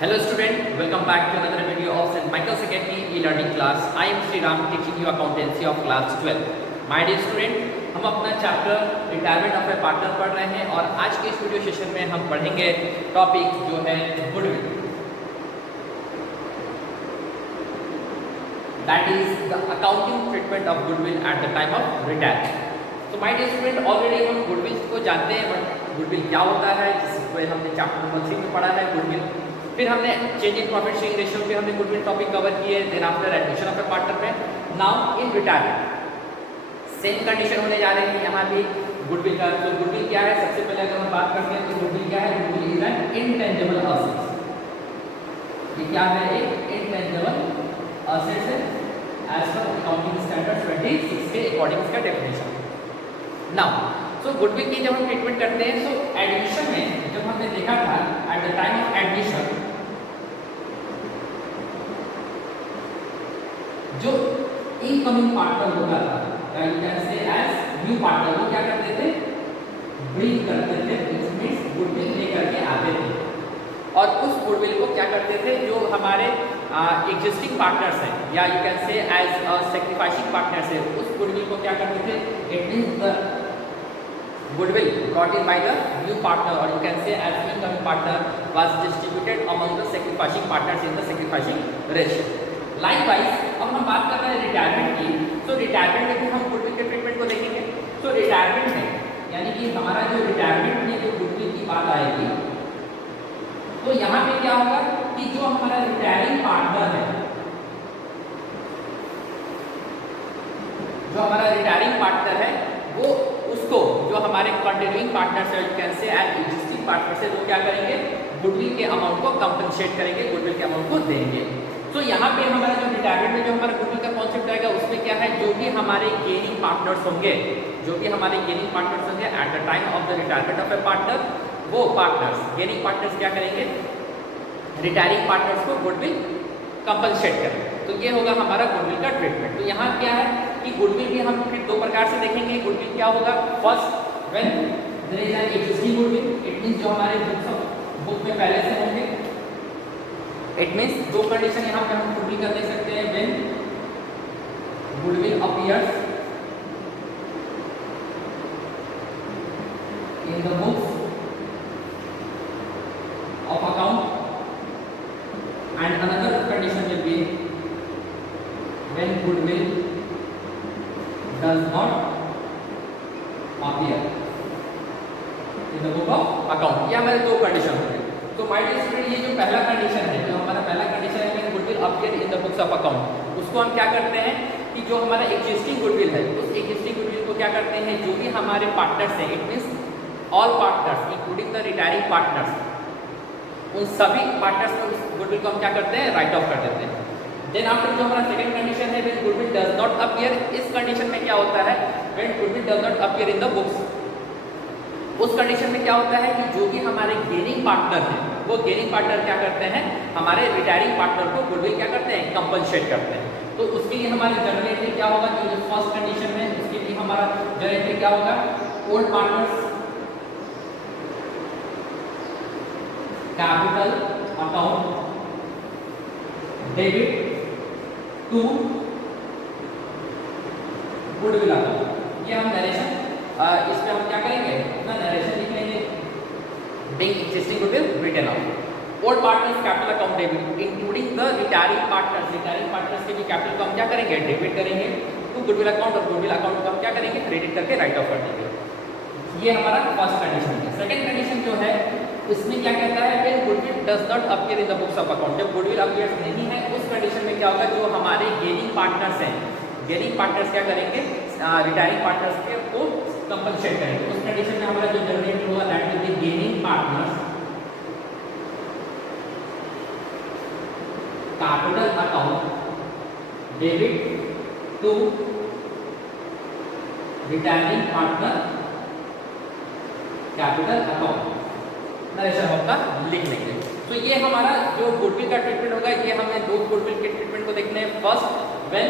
Hello student, welcome back to another video of St. Michael's Academy e-learning class. I am Sri Ram teaching you accountancy of class 12. My dear student, हम अपना chapter retirement of a partner पढ़ रहे हैं और आज के इस video session में हम पढ़ेंगे टॉपिक जो है goodwill, that is the accounting treatment of goodwill eight the time of retirement. तो माय डियर स्टूडेंट, ऑलरेडी हम गुडविल को जानते हैं, बट गुडविल क्या होता है जिसको हमने चैप्टर नंबर 3 में पढ़ा है गुडविल. फिर हमने change in profit sharing ratio पे हमने गुडविल टॉपिक कवर किए. Then after admission of a partner में now in retirement same condition होने जा रही है यहाँ भी गुडविल का. तो गुडविल क्या है, सबसे पहले अगर हम बात करते हैं तो गुडविल क्या है, goodwill is an intangible assets. ये क्या है, एक इनटेंजिबल असेट्स है एज पर अकाउंटिंग स्टैंडर्ड 26 के अकॉर्डिंग इसका डेफिनेशन. नाउ सो गुडविल की जब हम ट्रीटमेंट करते हैं, सो एडमिशन में जब हमने देखा था at the time of admission जो इनकमिंग पार्टनर होता था, you can say as new partner, वो क्या करते थे, ब्रिंग करते थे, मींस गुडविल लेकर के आते थे. और उस गुडविल को क्या करते थे, जो हमारे एग्जिस्टिंग पार्टनर्स हैं या you can say as sacrificing partners है, उस गुडविल को क्या करते थे, it means the goodwill brought in by the new partner or you can say as incoming partner was distributed among the sacrificing partners in the sacrificing ratio. Likewise, अब हम बात कर रहे हैं रिटायरमेंट की. तो रिटायरमेंट में भी हम गुडविल के ट्रीटमेंट को देखेंगे. तो रिटायरमेंट में यानी कि हमारा जो रिटायरमेंट में जो गुडविल की बात आएगी, तो यहाँ पे क्या होगा कि जो हमारा रिटायरिंग पार्टनर है, जो हमारा रिटायरिंग पार्टनर है, वो उसको जो हमारे कंटिन्यूइंग पार्टनर्स है, you can say as existing partners है, वो क्या करेंगे, गुडविल के अमाउंट को कंपनसेट करेंगे, गुडविल के अमाउंट को देंगे. तो यहाँ पे हमारा जो रिटायरमेंट में जो हमारा गुडविल का कॉन्सेप्ट आएगा, उसमें क्या है, जो भी हमारे गेनिंग पार्टनर्स होंगे, जो भी हमारे गेनिंग पार्टनर्स होंगे eight the time of the retirement of a partner, वो पार्टनर्स गेनिंग पार्टनर्स क्या करेंगे, रिटायरिंग पार्टनर्स को गुडविल कंपनसेट करेंगे. तो ये होगा हमारा गुडविल का ट्रीटमेंट. तो यहाँ क्या है कि गुडविल भी हम फिर दो प्रकार से देखेंगे. गुडविल क्या होगा, first when there is an existing goodwill, it means जो हमारे बुक में पहले से होंगे. इट मींस दो कंडीशन यहाँ पे हम गुडविल का दे सकते हैं. When goodwill appears in the books of account, and another condition will be when goodwill does not appear in the book of account. ये हमारे दो कंडीशन होंगे. तो माय डियर स्टूडेंट, ये जो पहला कंडीशन है, जो हमारा पहला कंडीशन है when goodwill appear in the books of account, उसको हम क्या करते हैं कि जो हमारा एग्जिस्टिंग गुडविल है, उस एग्जिस्टिंग गुडविल को क्या करते हैं, जो भी हमारे पार्टनर्स हैं, it means all partners including the retiring partners, उन सभी पार्टनर्स को गुडविल को हम क्या करते हैं, राइट ऑफ कर देते हैं. देन आफ्टर जो हमारा सेकंड कंडीशन है, when goodwill does not appear, इस कंडीशन में क्या होता है, when goodwill does not appear in the books, उस कंडीशन में क्या होता है कि जो भी हमारे गेनिंग पार्टनर हैं, वो गेनिंग पार्टनर क्या करते हैं, हमारे रिटायरिंग पार्टनर को गुडविल क्या करते हैं, कंपनसेट करते हैं. तो उसके लिए हमारे जर्नल एंट्री क्या होगा, जो फर्स्ट कंडीशन है उसके लिए हमारा जर्नल एंट्री क्या होगा, old partners capital account debit to goodwill account. ये हम नरेशन, इसमें हम क्या करेंगे, अपना नरेशन लिख लेंगे. Being existing goodwill written out. Old partners capital account debit including the retiring partners, retiring partners के भी कैपिटल को हम क्या करेंगे, डेबिट करेंगे टू गुडविल अकाउंट, और गुडविल अकाउंट को हम क्या करेंगे, क्रेडिट करके राइट ऑफ कर देंगे. ये हमारा फर्स्ट कंडीशन है. सेकंड कंडीशन जो है, इसमें क्या कहता है, when goodwill does not appear in the books of account, जब गुडविल अपीयर नहीं है, उस कंडीशन में क्या होगा, जो हमारे गेनिंग पार्टनर्स हैं, गेनिंग पार्टनर्स क्या करेंगे, रिटायरिंग पार्टनर्स के को कंपनसेट करेंगे. उस कंडीशन में हमारा जो जनरेट होगा, that will be gaining partners capital account debit to retiring partner capital account, narration होगा लिख लेंगे. तो ये हमारा जो गुडविल का ट्रीटमेंट होगा, ये हमें दो गुडविल के ट्रीटमेंट को देखने हैं. First when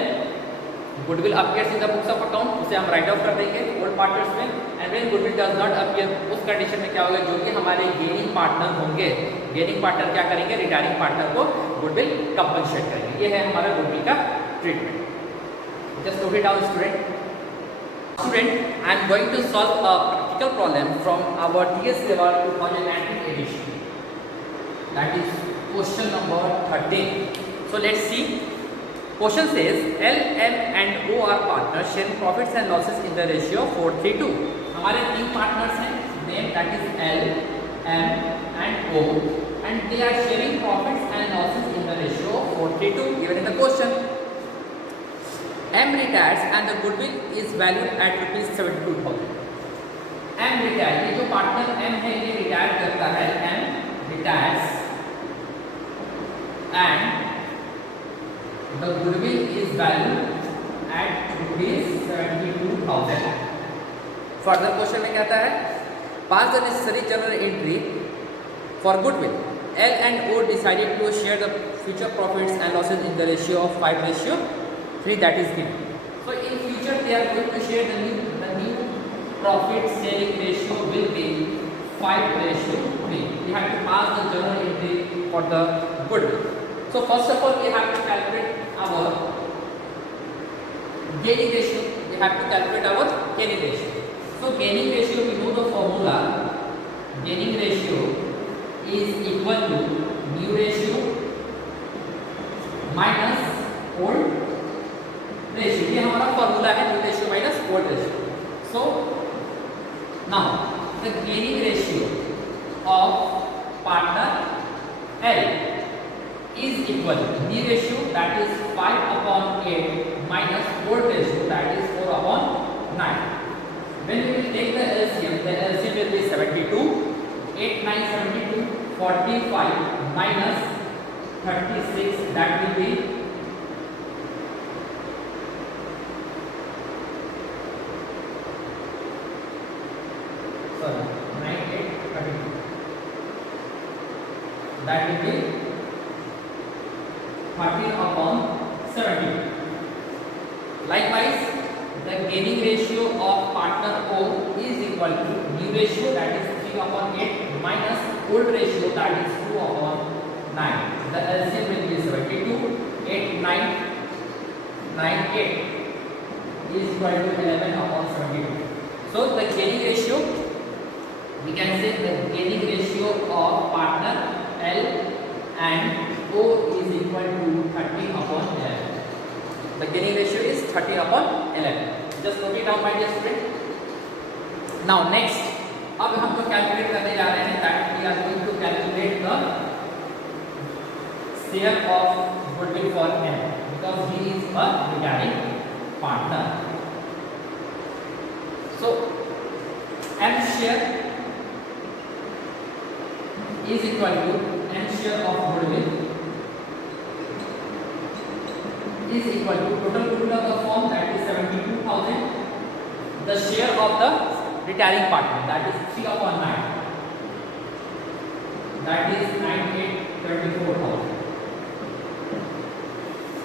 goodwill appears in the books of account, उसे हम राइट ऑफ कर देंगे ओल्ड पार्टनर्स में। And when goodwill does not appear, उस कंडीशन में क्या होगा, जो कि हमारे गेनिंग पार्टनर होंगे, गेनिंग पार्टनर क्या करेंगे, रिटायरिंग पार्टनर को गुडविल कंपनसेट करेंगे। ये है हमारा गुडविल का treatment. Just note it down student. Student, I am going to solve a practical problem from our TS level 2019 edition. That is question number 13. So let's see. Question says L, M and O are partners sharing profits and losses in the ratio 4:3:2. हमारे तीन partners हैं, name that is L, M and O, and they are sharing profits and losses in the ratio 4:3:2 given in the question. M retires and the goodwill is valued at ₹72,000. M retire, ये जो partner M है ये retire करता है, M retires and the goodwill is valued at ₹72,000. Further question में कहता है pass the necessary journal entry for goodwill. L and O decided to share the future profits and losses in the ratio of 5:3 that is given. So in future they are going to share the new profit sharing ratio will be 5:3. We have to pass the journal entry for the goodwill. So first of all we have to calculate our gaining ratio. We have to calculate our gaining ratio. So gaining ratio, we know the formula. Gaining ratio is equal to new ratio minus old ratio. ये हमारा formula है, new ratio minus old ratio. So now the gaining ratio of partner L is equal to new ratio that is 5/8 minus old ratio that is 4/9। When we will take the LCM will be 72, 8 9 72, 45 minus 36 that will be 9 8 32, that will be 13/70. Likewise, the gaining ratio of partner O is equal to new ratio that is 3/8 minus old ratio that is 2/9. The LCM will be 72, 8 9 9 8 is equal to 11/72. So the gaining ratio, we can say the gaining ratio of partner L and O is equal to 30/11. The gaining ratio is 30/11. Just note it down my dear student. Now next, अब हम जो calculate करने जा रहे हैं that we are going to calculate the share of goodwill for M because he is a retiring partner. So M share is equal to M share of goodwill is equal to total goodwill of the firm that is 72,000, the share of the retiring partner that is 3/9 that is 9,824,000.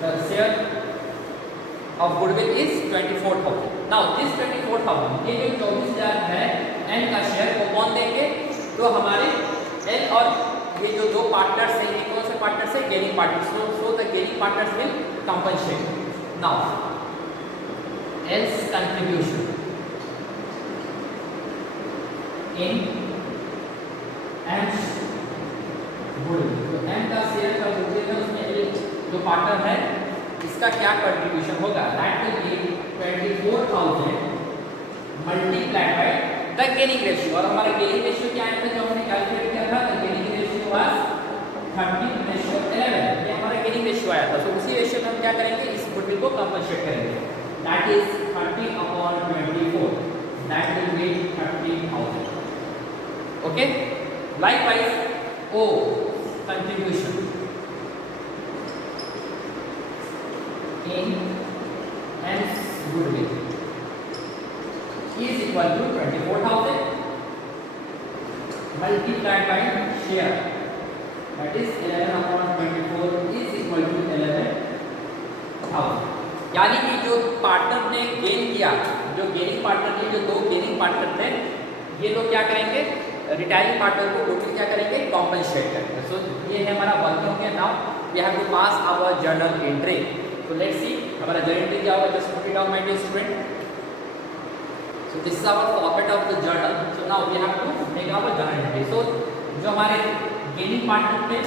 The share of goodwill is 24,000. Now this 24,000 ये जो 24,000 है N का share को कौन देंगे, तो हमारे L और ये जो दो पार्टनर्स हैं, ये कौन से पार्टनर्स हैं, gaining partners. So the gaining partners will compensate. Now L's contribution in M's goodwill, तो M का शेयर का गुडविल है उसमें जो पार्टनर है इसका क्या कंट्रीब्यूशन होगा, that will B 24,000 multiplied by the gaining ratio. और हमारा गेनिंग रेशियो क्या आया था जो हमने कैलकुलेट किया था, द गेनिंग रेशियो वाज 13:11। ये हमारा गेनिंग रेशियो आया था। तो उसी रेशियो में हम क्या करेंगे, इस गुडविल को कंपनसेट करेंगे, that is 30/24, that will be 13,000। Okay, likewise O contribution in M's goodwill is equal to 24,000 multiplied by share that is 11/24 is equal to 11,000। यानी कि जो पार्टनर ने गेन किया, जो गेनिंग पार्टनर ने, जो दो गेनिंग पार्टनर थे, ये लोग क्या करेंगे, रिटायरिंग पार्टनर को टोटल क्या करेंगे, कॉम्पनसेट करेंगे। सो ये है हमारा वर्क हो गया। Now we have to pass our journal entry. तो लेट्स सी हमारा जर्नल एंट्री क्या होगा, just put it down my dear student. So this is our format of the journal. So now we have to make our journal entry. So जो हमारे gaining partner थे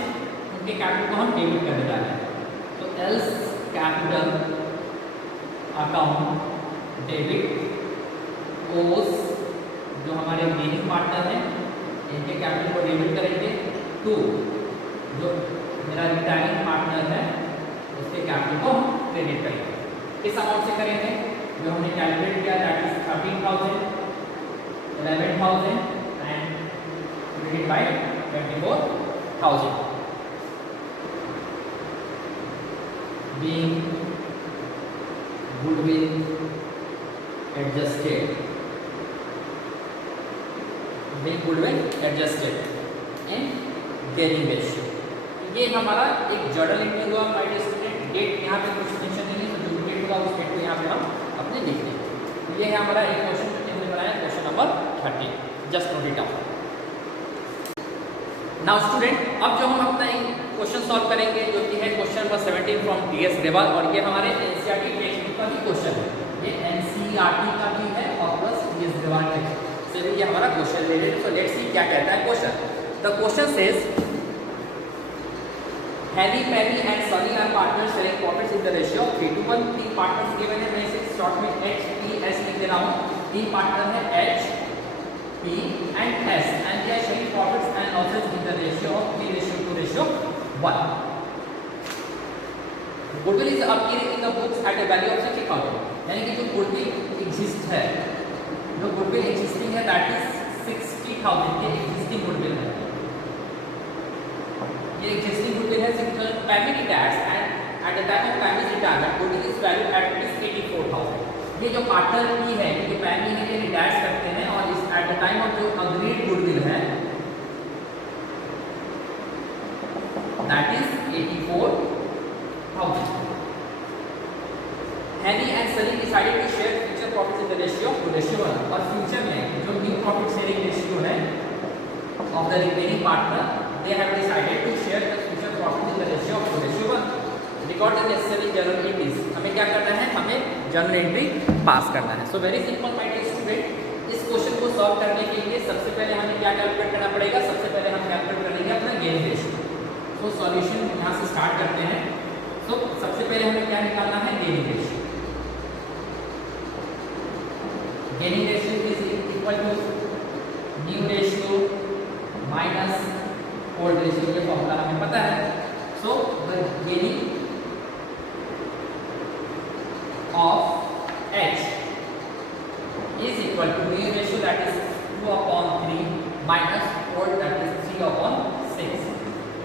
उनके capital को हम debit करने जा रहे हैं। तो एल्स कैपिटल अकाउंट डेबिट ओस, जो हमारे गेनिंग पार्टनर हैं इनके कैपिटल को डेबिट करेंगे, टू जो मेरा रिटायरिंग पार्टनर है उसके कैपिटल को क्रेडिट करेंगे। किस अमाउंट से करेंगे, जो हमने कैलकुलेट किया that is 13,000, 11,000 and divided by 24,000 being goodwill adjusted, being goodwill adjusted in gearing ratio। ये हमारा एक जर्नल एंट्री हुआ माय डियर स्टूडेंट। डेट यहाँ पे कुछ टेंशन नहीं है, तो जो डेट होगा उस डेट को यहाँ पे हम अपने लिख लेंगे। ये है हमारा एक क्वेश्चन जो हमने बनाया, question number 30। Just note it down. Now student अब जो हम अपना एक क्वेश्चन सॉल्व करेंगे जो कि है question number 17 from TS Grewal, और ये हमारे एनसीईआरटी टेक्स्ट बुक का भी क्वेश्चन है। ये एनसीईआरटी का भी है और प्लस टीएस ग्रेवाल टेक्स्ट से भी ये हमारा question related. So let's see क्या कहता है question. The question says Harry, Penny and Sunny are partners sharing profits in the ratio of 3:1। तीन partners given है, मैं इसे शॉर्ट में H, P, S लिख दे रहा हूँ। तीन पार्टनर है H, P and S and they are sharing profits and losses in the ratio of 3:1। Goodwill is appearing in the books at a value of 60,000, यानी कि जो goodwill exist है, जो goodwill existing है that is 60,000, ये existing goodwill है, ये existing goodwill है। Penny retired and at the time of Penny's retirement goodwill is valued at 84,000। ये जो पार्टनर P है, ये Penny है, ये रिटायर करते हैं और इस at the time of जो agreed goodwill है that is 84,000। Henry and Sunny decided to share future profits in the ratio of 2:1। और फ्यूचर में जो न्यू प्रॉफिट शेयरिंग रेशियो है of the remaining partner, they have decided to share the future profit in the ratio of 2:1। Record the necessary journal entries। हमें क्या करना है, हमें journal entry पास करना है। So very simple my dear student. इस क्वेश्चन को सॉल्व करने के लिए सबसे पहले हमें क्या कैलकुलेट करना पड़ेगा, सबसे पहले हम कैलकुलेट करेंगे अपना गेनिंग रेशियो। तो सॉल्यूशन यहाँ से स्टार्ट करते हैं। तो सबसे पहले हमें क्या निकालना है, gaining ratio. Gaining ratio is equal to new ratio minus old ratio. ये फॉर्मूला हमें पता है। So the gaining of H is equal to new ratio that is 2/3 minus old that is 3/6।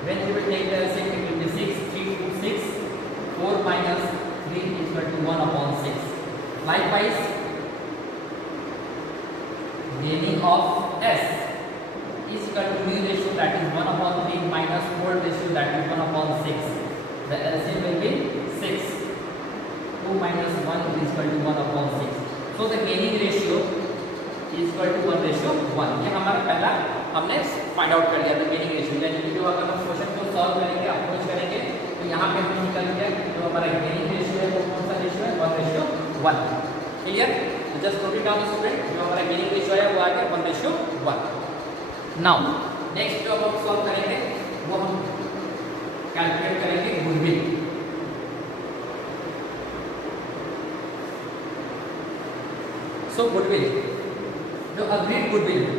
When you will take the LCM it will be 6, 3 to 6, 4 minus 3 is equal to 1/6। Likewise gaining of S is equal to new ratio that is 1/3 minus old ratio that is 1/6। The LCM will be 6, 2 minus 1 is equal to 1/6। So the gaining ratio is equal to 1:1। ये हमारा पहला हमने find out कर लिया था gaining ratio. यानी कि जो अगर हम क्वेश्चन को सॉल्व करेंगे, अप्रोच करेंगे, तो यहाँ पे हमें निकल गया कि जो हमारा गेनिंग रेशियो है वो कौन सा रेशियो है, 1:1। Clear? Just note it down student. जो हमारा गेनिंग रेशियो है वो आ गया 1:1। नाउ नेक्स्ट जो हम सॉल्व करेंगे वो हम कैलकुलेट करेंगे गुडविल। सो गुडविल, जो अग्रीड गुडविल है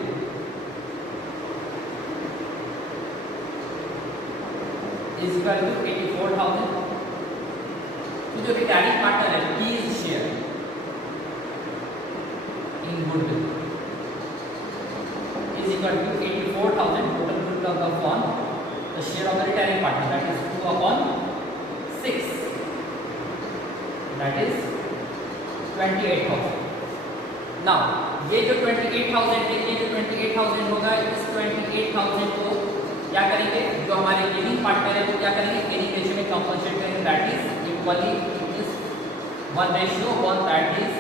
is equal to 84,000। तो जो रिटायरिंग पार्टनर है P's share in goodwill is equal to 84,000 total goodwill of the firm। The share of the retiring partner that is 2/6 that is 28,000। Now ये जो 28,000 है, ये जो 28,000 होगा, इस 28,000 को क्या करेंगे, जो हमारे गेनिंग पार्टनर है वो क्या करेंगे, गेनिंग रेशियो में कंपनसेट करेंगे। That is equally 1:1, that is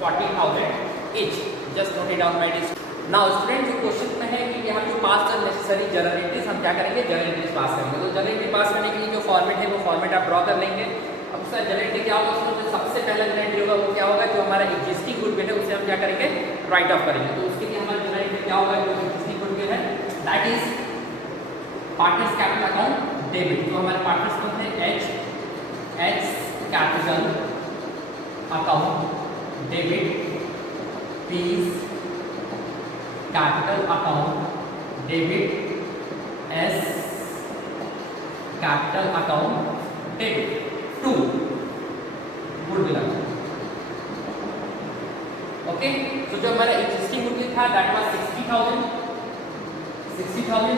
40,000 each. Just note it down by this. Now student जो क्वेश्चन में है कि हम जो पास द नेसेसरी जर्नल एंट्रीज हम क्या करेंगे, जर्नल एंट्रीज पास करेंगे। तो जर्नल एंट्री पास करने के लिए जो फॉर्मेट है वो फॉर्मेट आप ड्रॉ कर लेंगे। अब सर जर्नल एंट्री क्या होगा, उसमें जो सबसे पहला जर्नल एंट्री होगा वो क्या होगा, जो हमारा एग्जिस्टिंग गुडविल है उसे हम क्या करेंगे, राइट ऑफ करेंगे। तो उसके लिए हमारा जर्नल एंट्री क्या होगा, जो एग्जिस्टिंग गुडविल है that is partners capital account debit. तो हमारे पार्टनर्स कौन थे, H capital account debit, P's capital account debit, S capital account debit to goodwill account. Okay, तो जो हमारा एग्जिस्टिंग गुडविल था that was 60,000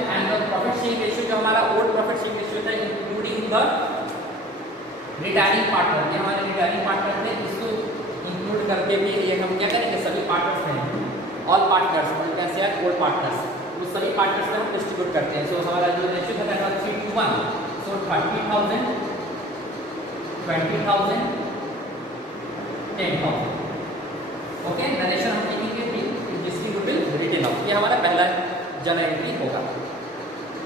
and the profit sharing ratio जो हमारा ओल्ड प्रॉफिट शेयरिंग रेशियो था इंक्लूडिंग द रिटायरिंग पार्टनर, ये हमारे retiring partner थे, इसको इंक्लूड करके भी ये हम क्या करेंगे, सभी पार्टनर्स हैं, ऑल पार्टनर्स कैसे है, ओल्ड पार्टनर्स, वो सभी पार्टनर्स में हम डिस्ट्रीब्यूट करते हैं। सो हमारा जो रेशियो था that was 3:1, so 30,000 20,000 10,000। Okay, narration हम लिखेंगे एग्जिस्टिंग गुडविल रिटन ऑफ, ये हमारा पहला जर्नल एंट्री होगा।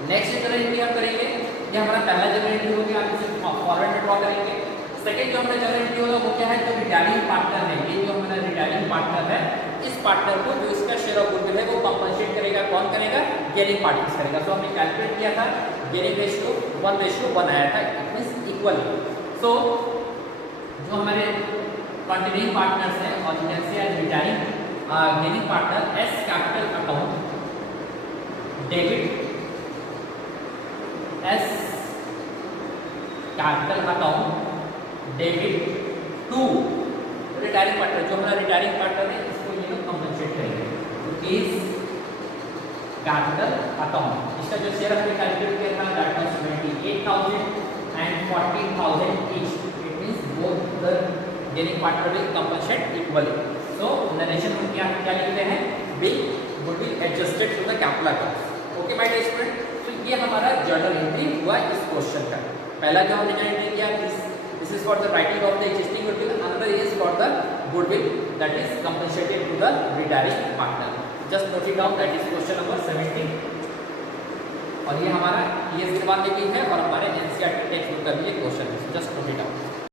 नेक्स्ट जर्नल एंट्री हम करेंगे, ये हमारा पहला जर्नल एंट्री हो गया, आप इसे फॉरवर्ड में ड्रॉ करेंगे। सेकंड जो हमारा जर्नल एंट्री होगा वो क्या है, जो रिटायरिंग पार्टनर है, ये जो हमारा रिटायरिंग पार्टनर है, इस पार्टनर को जो इसका शेयर ऑफ गुडविल है वो कंपनसेट करेगा, कौन करेगा, गेनिंग पार्टी करेगा। तो हमने कैलकुलेट किया था गेनिंग रेशियो 1:1 आया था, इट मींस इक्वल। सो जो हमारे कंटिन्यूइंग पार्टनर्स हैं और you can say as retiring gaining partner, S capital account debit, S capital account debit to retiring partner, जो हमारा रिटायरिंग पार्टनर है इसको ये लोग कंपनसेट करेंगे, इज कैपिटल अकाउंट। इसका जो शेयर हमने कैलकुलेट किया था that was 28,000 and 40,000 each, it means both the gaining partner will compensate equally. So narration में क्या क्या लिखते हैं, will goodwill adjusted to the capital account. Okay my dear student, तो ये हमारा जर्नल एंट्री हुआ इस क्वेश्चन का। पहला जो हमने जर्नल एंट्री किया this is for the writing of the existing goodwill, another is for the goodwill that is compensated to the retiring partner. Just note it down, that is question number 17। और ये हमारा ES के बाद में भी है और हमारे NCERT टेक्स्ट बुक का भी एक क्वेश्चन है, जस्ट नोट इट डाउन।